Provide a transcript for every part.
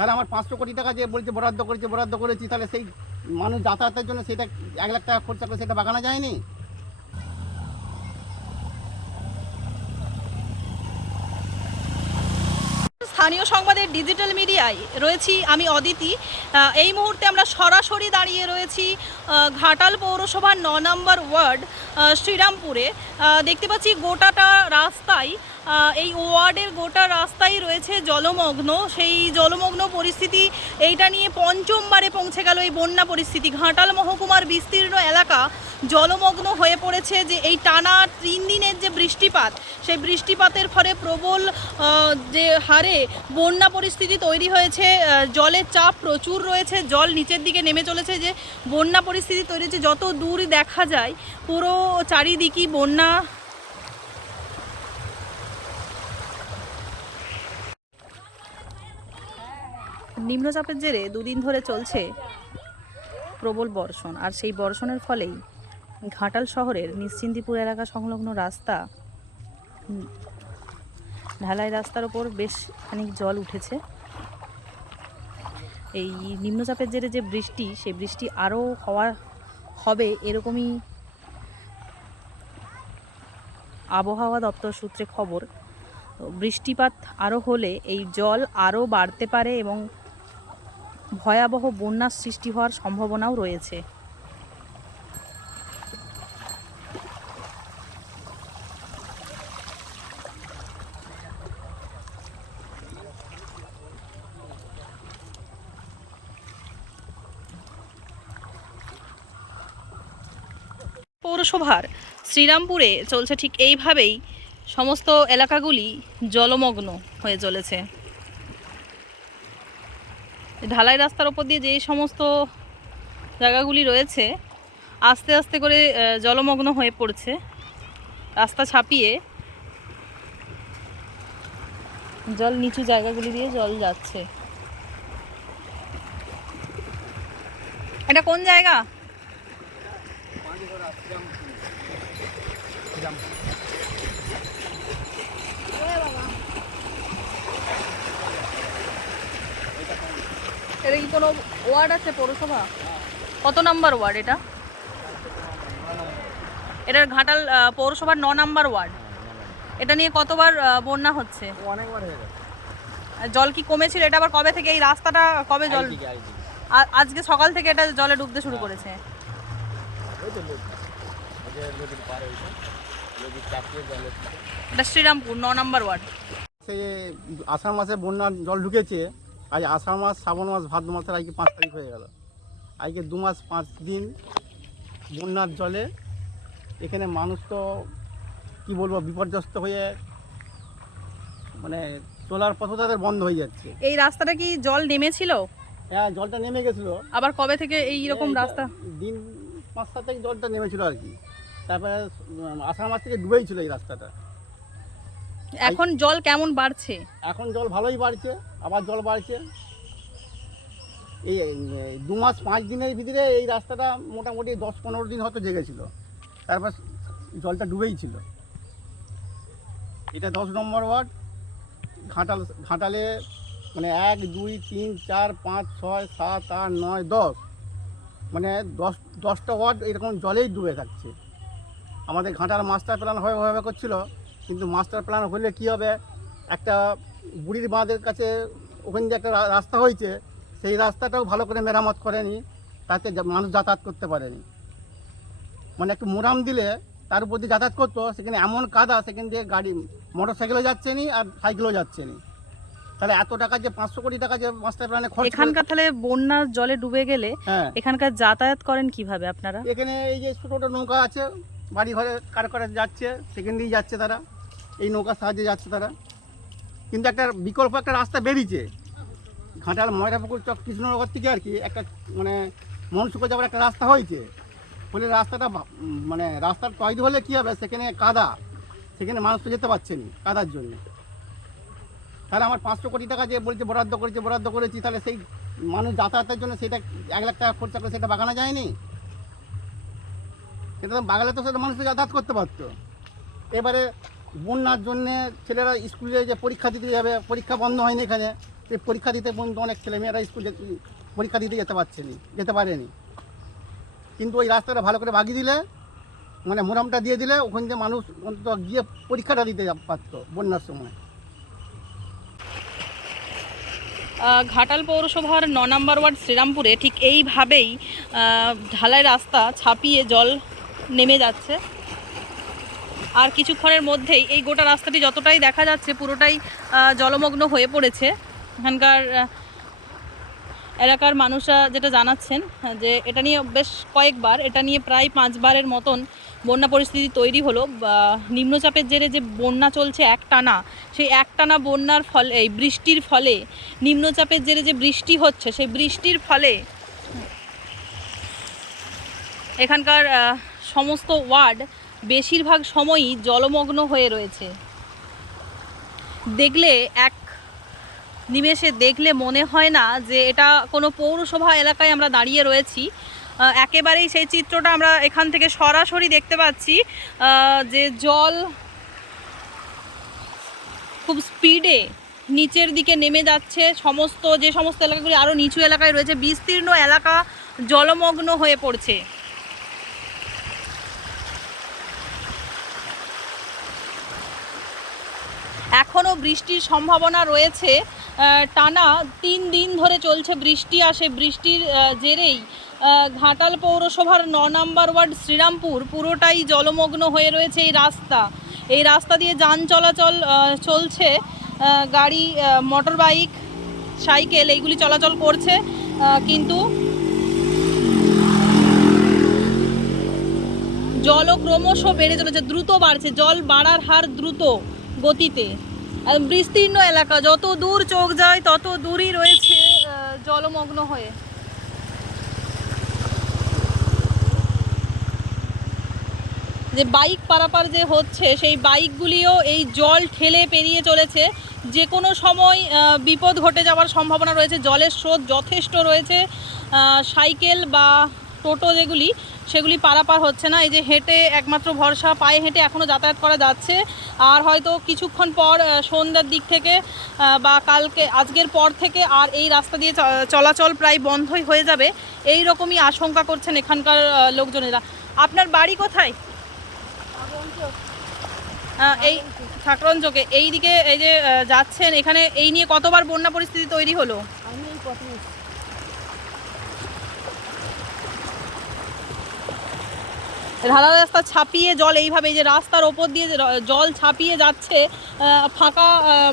তাহলে আমার পাঁচশো কোটি টাকা যে বলছে বরাদ্দ করেছে, বরাদ্দ করেছি, তাহলে সেই মানুষ যাতায়াতের জন্য সেটা এক লাখ টাকা খরচা করে সেটা বাগানো যায়নি? স্থানীয় সংবাদের ডিজিটাল মিডিয়ায় রয়েছি আমি অদিতি। এই মুহূর্তে আমরা সরাসরি দাঁড়িয়ে রয়েছি ঘাটাল পৌরসভার ন নম্বর ওয়ার্ড শ্রীরামপুরে। দেখতে পাচ্ছি গোটাটা রাস্তায় এই ওয়ার্ডের গোটা রাস্তায় রয়েছে জলমগ্ন। সেই জলমগ্ন পরিস্থিতি, এইটা নিয়ে পঞ্চমবারে পৌঁছে গেল এই বন্যা পরিস্থিতি। ঘাটাল মহকুমার বিস্তীর্ণ এলাকা জলমগ্ন হয়ে পড়েছে যে এই টানা তিন দিনের যে বৃষ্টিপাত, সেই বৃষ্টিপাতের ফলে প্রবল যে হারে বন্যা পরিস্থিতি তৈরি হয়েছে জলের চাপ প্রচুর রয়েছে, জল নিচের দিকে নেমে চলেছে যে বন্যা পরিস্থিতি তৈরি হয়েছে, যত দূর দেখা যায়, পুরো চারিদিকই বন্যা। নিম্নচাপের জেরে দুদিন ধরে চলছে প্রবল বর্ষণ, আর সেই বর্ষণের ফলেই ঘাটাল শহরের নিশ্চিন্দিপুর এলাকা সংলগ্ন রাস্তা ঢালাই রাস্তার ওপর বেশ খানিক জল উঠেছে। এই নিম্নচাপের জেরে যে বৃষ্টি, সেই বৃষ্টি আরও হওয়া হবে এরকমই আবহাওয়া দপ্তর সূত্রে খবর, বৃষ্টিপাত আরও হলে এই জল আরও বাড়তে পারে এবং ভয়াবহ বন্যার সৃষ্টি হওয়ার সম্ভাবনাও রয়েছে। পৌরসভার শ্রীরামপুরে চলছে ঠিক এইভাবেই সমস্ত এলাকাগুলি জলমগ্ন হয়ে চলেছে। ঢালাই রাস্তার ওপর দিয়ে যে সমস্ত জায়গাগুলি রয়েছে, আস্তে আস্তে করে জলমগ্ন হয়ে পড়ছে। রাস্তা ছাপিয়ে জল নিচু জায়গাগুলি দিয়ে জল যাচ্ছে। এটা কোন জায়গা? এটা কি কোনো ওয়ার্ড আছে পৌরসভা? কত নাম্বার ওয়ার্ড এটা? এটার ঘাটাল পৌরসভার ন নাম্বার ওয়ার্ড। এটা নিয়ে কতবার বন্যা হচ্ছে? অনেকবার হয়ে গেছে। জল কি কমেছিল? এটা আবার কবে থেকে এই রাস্তাটা কবে জল আজকে সকাল থেকে এটা জলে ডুবতে শুরু করেছে? এটা শ্রীরামপুর ন নাম্বার ওয়ার্ড। সে আষাঢ় মাসে বন্যার জল ঢুকেছে আজ আষাঢ় মাস শ্রাবণ মাস ভাদ্র মাসের আজকে পাঁচ তারিখ হয়ে গেল। আজকে দু মাস পাঁচ দিন বন্যার জলে এখানে মানুষ তো কী বলব বিপর্যস্ত হয়ে মানে চলার পথ তাদের বন্ধ হয়ে যাচ্ছে। এই রাস্তাটা কি জল নেমেছিল? হ্যাঁ জলটা নেমে গেছিল। আবার কবে থেকে এই রকম রাস্তা? দিন পাঁচ সাত থেকে জলটা নেমেছিল আর কি। তারপরে আষাঢ় মাস থেকে ডুবেই ছিল এই রাস্তাটা। এখন জল কেমন বাড়ছে? এখন জল ভালোই বাড়ছে আবার জল বাড়ছে। এই দু মাস পাঁচ দিনের ভিতরে এই রাস্তাটা মোটামুটি দশ পনেরো দিন হয়তো জেগেছিল। তারপর জলটা ডুবেই ছিল। এটা দশ নম্বর ওয়ার্ড। ঘাটাল ঘাটালে মানে এক দুই তিন চার পাঁচ ছয় সাত আট নয় দশ। মানে দশ দশটা ওয়ার্ড এরকম জলেই ডুবে থাকছে। আমাদের ঘাটাল মাস্টার প্ল্যান হয়ে হয়ে করছিল। কিন্তু মাস্টার প্ল্যান হলে কি হবে? একটা বুড়ির বাঁধের কাছে ওখানে যে একটা রাস্তা হয়েছে। সেই রাস্তাটাও ভালো করে মেরামত করেনি। তাতে মানুষ যাতায়াত করতে পারেনি। মানে একটু মোরাম দিলে তার উপর দিয়ে যাতায়াত করতো। সেখানে এমন কাদা সেখান দিয়ে গাড়ি মোটর সাইকেলও যাচ্ছে নি আর সাইকেলও যাচ্ছে নি তাহলে এত টাকা যে পাঁচশো কোটি টাকা যে মাস্টার প্ল্যানে খরচ এখানকার তাহলে বন্যার জলে ডুবে গেলে হ্যাঁ। এখানকার যাতায়াত করেন কীভাবে আপনারা? এখানে এই যে ছোটো ছোটো নৌকা আছে বাড়ি ঘরে কার করে যাচ্ছে সেখান যাচ্ছে তারা, এই নৌকার সাহায্যে যাচ্ছে তারা। কিন্তু একটা বিকল্প একটা রাস্তা বেরিয়েছে। ঘাটাল ময়রাপুকুর চক কৃষ্ণনগর থেকে আর কি একটা মানে মনসুকে যাওয়ার একটা রাস্তা হয়েছে। ফলে রাস্তাটা মানে রাস্তার তৈরি হলে কী হবে? সেখানে কাদা। সেখানে মানুষ তো যেতে পারছে না কাদার জন্য। তাহলে আমার পাঁচশো কোটি টাকা যে বলছে, বরাদ্দ করেছে, বরাদ্দ করেছি, তাহলে সেই মানুষ যাতায়াতের জন্য সেটা এক লাখ টাকা খরচা করে সেটা বাগানো যায়নি? সেটা তো বাগালে তো সেটা মানুষ যাতায়াত করতে পারতো। এবারে বন্যার জন্যে ছেলেরা স্কুলে যে পরীক্ষা দিতে যাবে, পরীক্ষা বন্ধ হয়নি এখানে এই পরীক্ষা দিতে পর্যন্ত অনেক ছেলেমেয়েরা স্কুল পরীক্ষা দিতে যেতে পারছেনি, যেতে পারেনি। কিন্তু ওই রাস্তাটা ভালো করে বাগিয়ে দিলে মানে মোরামটা দিয়ে দিলে, ওখান থেকে মানুষ অন্তত গিয়ে পরীক্ষাটা দিতে পারতো বন্যার সময়। ঘাটাল পৌরসভার ন নম্বর ওয়ার্ড শ্রীরামপুরে ঠিক এইভাবেই ঢালাই রাস্তা ছাপিয়ে জল নেমে যাচ্ছে। আর কিছুক্ষণের মধ্যেই এই গোটা রাস্তাটি যতটাই দেখা যাচ্ছে পুরোটাই জলমগ্ন হয়ে পড়েছে। এখানকার এলাকার মানুষরা যেটা জানাচ্ছেন, যে এটা নিয়ে বেশ কয়েকবার, এটা নিয়ে প্রায় পাঁচবারের মতন বন্যা পরিস্থিতি তৈরি হলো। নিম্নচাপের জেরে যে বন্যা চলছে একটানা, সেই একটানা বন্যার ফলে, এই বৃষ্টির ফলে, নিম্নচাপের জেরে যে বৃষ্টি হচ্ছে, সেই বৃষ্টির ফলে, এখানকার সমস্ত ওয়ার্ড বেশিরভাগ সময়ই জলমগ্ন হয়ে রয়েছে। দেখলে এক নিমেষে দেখলে মনে হয় না যে এটা কোনো পৌরসভা এলাকায় আমরা দাঁড়িয়ে রয়েছি। একেবারেই সেই চিত্রটা আমরা এখান থেকে সরাসরি দেখতে পাচ্ছি যে জল খুব স্পিডে নিচের দিকে নেমে যাচ্ছে। সমস্ত, যে সমস্ত এলাকাগুলি আরও নিচু এলাকায় রয়েছে, বিস্তীর্ণ এলাকা জলমগ্ন হয়ে পড়ছে। এখনও বৃষ্টির সম্ভাবনা রয়েছে। টানা তিন দিন ধরে চলছে বৃষ্টি আসে বৃষ্টির জেরেই ঘাটাল পৌরসভার ন নম্বর ওয়ার্ড শ্রীরামপুর পুরোটাই জলমগ্ন হয়ে রয়েছে এই রাস্তা। এই রাস্তা দিয়ে যান চলাচল চলছে গাড়ি মোটর বাইক সাইকেল, এইগুলি চলাচল করছে কিন্তু জলও ক্রমশ বেড়ে চলেছে, দ্রুত বাড়ছে, জল বাড়ার হার দ্রুত গতিতে। বিস্তীর্ণ এলাকা, যত দূর চোখ যায়, তত দূরই রয়েছে জলমগ্ন হয়ে। যে বাইক পারাপার যে হচ্ছে, সেই বাইকগুলিও এই জল ঠেলে পেরিয়ে চলেছে। যে কোনো সময় বিপদ ঘটে যাওয়ার সম্ভাবনা রয়েছে, জলের স্রোত যথেষ্ট রয়েছে সাইকেল বা টোটো যেগুলি, সেগুলি পারাপার হচ্ছে না। এই যে হেঁটে একমাত্র ভরসা, পায়ে হেঁটে এখনও যাতায়াত করা যাচ্ছে। আর হয়তো কিছুক্ষণ পর সন্ধ্যার দিক থেকে বা কালকে, আজকের পর থেকে আর এই রাস্তা দিয়ে চলাচল প্রায় বন্ধই হয়ে যাবে। এই রকমই আশঙ্কা করছেন এখানকার লোকজনেরা। আপনার বাড়ি কোথায়? এই ঠাকুরঞ্চকে এই দিকে এই যে যাচ্ছেন, এখানে এই নিয়ে কতবার বন্যা পরিস্থিতি তৈরি হলো? আমি ঢালা রাস্তা ছাপিয়ে জল, এইভাবে যে রাস্তার ওপর দিয়ে জল ছাপিয়ে যাচ্ছে ফাঁকা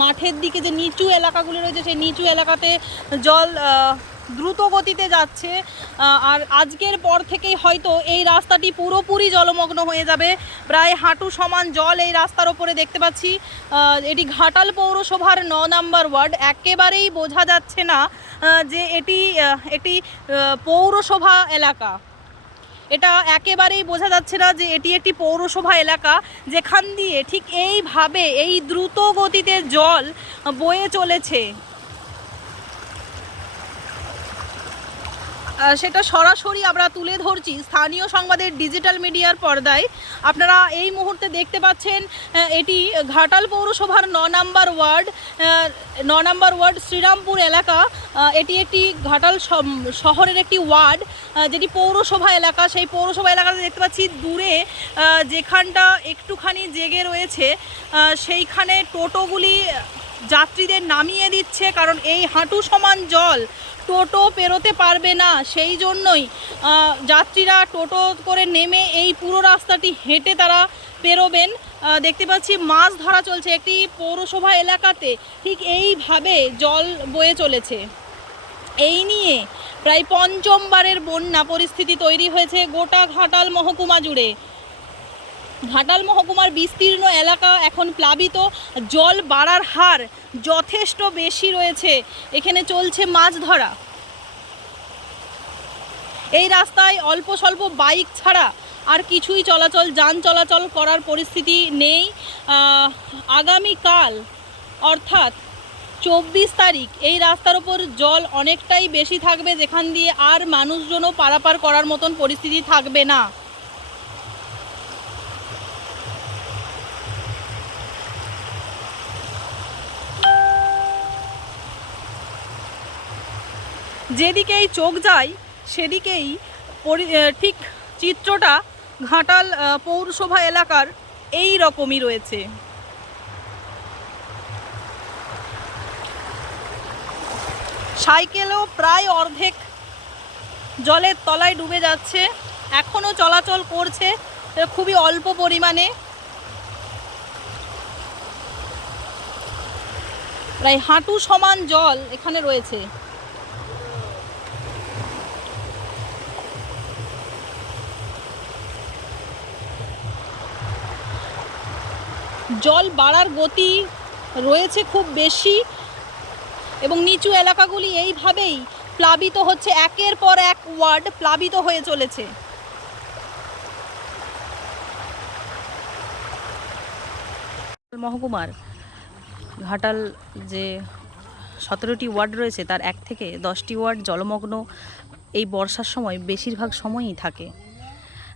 মাঠের দিকে যে নিচু এলাকাগুলি রয়েছে, সেই নিচু এলাকাতে জল দ্রুত গতিতে যাচ্ছে। আর আজকের পর থেকেই হয়তো এই রাস্তাটি পুরোপুরি জলমগ্ন হয়ে যাবে। প্রায় হাঁটু সমান জল এই রাস্তার ওপরে দেখতে পাচ্ছি। এটি ঘাটাল পৌরসভার ন নাম্বার ওয়ার্ড। একেবারেই বোঝা যাচ্ছে না যে এটি একটি পৌরসভা এলাকা। এটা একেবারেই বোঝা যাচ্ছে না যে এটি একটি পৌরসভা এলাকা, যেখান দিয়ে ঠিক এইভাবে এই দ্রুত গতিতে জল বয়ে চলেছে। সেটা সরাসরি আমরা তুলে ধরছি স্থানীয় সংবাদের ডিজিটাল মিডিয়ার পর্দায়। আপনারা এই মুহূর্তে দেখতে পাচ্ছেন এটি ঘাটাল পৌরসভার ন নাম্বার ওয়ার্ড ন নাম্বার ওয়ার্ড শ্রীরামপুর এলাকা। এটি একটি ঘাটাল শহরের একটি ওয়ার্ড যেটি পৌরসভা এলাকা। সেই পৌরসভা এলাকাতে দেখতে পাচ্ছি, দূরে যেখানটা একটুখানি জেগে রয়েছে সেইখানে টোটোগুলি যাত্রীদের নামিয়ে দিচ্ছে, কারণ এই হাঁটু সমান জল। টোটো পেরোতে পারবে না, সেই জন্যই যাত্রীরা টোটো করে নেমে এই পুরো রাস্তাটি হেঁটে তারা পেরোবেন দেখতে পাচ্ছি মাছ ধরা চলছে একটি পৌরসভা এলাকাতে। ঠিক এইভাবে জল বয়ে চলেছে। এই নিয়ে প্রায় পঞ্চমবারের বন্যা পরিস্থিতি তৈরি হয়েছে গোটা ঘাটাল মহকুমা জুড়ে। ঘাটাল মহকুমার বিস্তীর্ণ এলাকা এখন প্লাবিত। জল বাড়ার হার যথেষ্ট বেশি রয়েছে। এখানে চলছে মাছ ধরা। এই রাস্তায় অল্প স্বল্প বাইক ছাড়া আর কিছুই চলাচল, যান চলাচল করার পরিস্থিতি নেই। আগামীকাল, অর্থাৎ চব্বিশ তারিখ, এই রাস্তার ওপর জল অনেকটাই বেশি থাকবে, যেখান দিয়ে আর মানুষজনও পারাপার করার মতন পরিস্থিতি থাকবে না। যেদিকেই চোখ যায়, সেদিকেই ঠিক চিত্রটা ঘাটাল পৌরসভা এলাকার এই রকমই রয়েছে। সাইকেলও প্রায় অর্ধেক জলের তলায় ডুবে যাচ্ছে, এখনও চলাচল করছে খুবই অল্প পরিমাণে। প্রায় হাঁটু সমান জল এখানে রয়েছে। জল বাড়ার গতি রয়েছে খুব বেশি এবং নিচু এলাকাগুলি এইভাবেই প্লাবিত হচ্ছে। একের পর এক ওয়ার্ড প্লাবিত হয়ে চলেছে। মহকুমার ঘাটাল যে সতেরোটি ওয়ার্ড রয়েছে, তার এক থেকে দশটি ওয়ার্ড জলমগ্ন। এই বর্ষার সময় বেশিরভাগ সময়ই থাকে।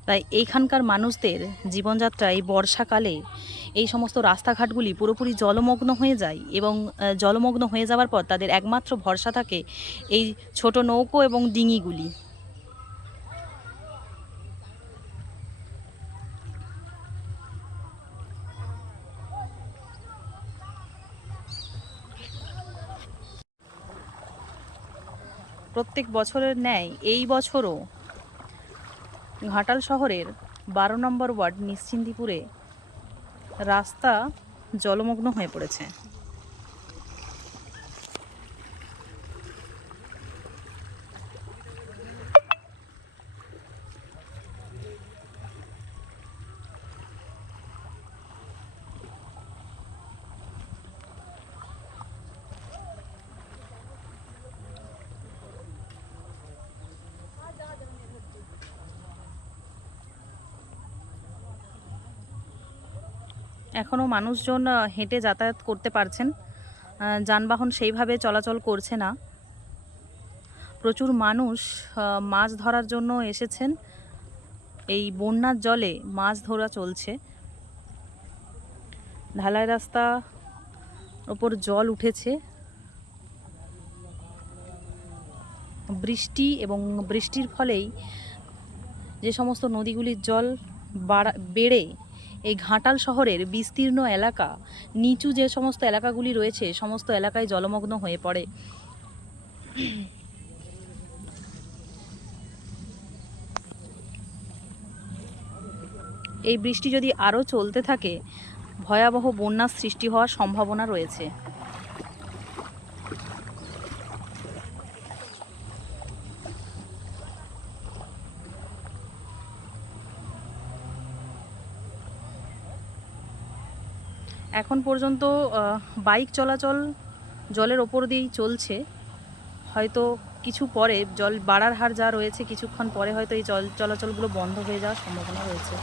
তাই এইখানকার মানুষদের জীবনযাত্রা এই বর্ষাকালে এই সমস্ত রাস্তাঘাটগুলি পুরোপুরি জলমগ্ন হয়ে যায় এবং জলমগ্ন হয়ে যাওয়ার পর তাদের একমাত্র ভরসা থাকে এই ছোট নৌকো এবং ডিঙিগুলি। প্রত্যেক বছরের ন্যায় এই বছরও ঘাটাল শহরের বারো নম্বর ওয়ার্ড নিশ্চিন্দিপুরে রাস্তা জলমগ্ন হয়ে পড়েছে। এখনও মানুষজন হেঁটে যাতায়াত করতে পারছেন। যানবাহন সেইভাবে চলাচল করছে না। প্রচুর মানুষ মাছ ধরার জন্য এসেছেন। এই বন্যার জলে মাছ ধরা চলছে। ঢালাই রাস্তা ওপর জল উঠেছে। বৃষ্টি এবং বৃষ্টির ফলেই যে সমস্ত নদীগুলির জল বাড়া, বেড়ে এই ঘাটাল শহরের বিস্তীর্ণ এলাকা, নিচু যে সমস্ত এলাকাগুলি রয়েছে, সমস্ত এলাকায় জলমগ্ন হয়ে পড়ে। এই বৃষ্টি যদি আরও চলতে থাকে, ভয়াবহ বন্যার সৃষ্টি হওয়ার সম্ভাবনা রয়েছে। এখন পর্যন্ত বাইক চলাচল জলের ওপর দিয়েই চলছে। হয়তো কিছু পরে, জল বাড়ার হার যা রয়েছে, কিছুক্ষণ পরে হয়তো এই জল চলাচলগুলো বন্ধ হয়ে যাওয়ার সম্ভাবনা রয়েছে।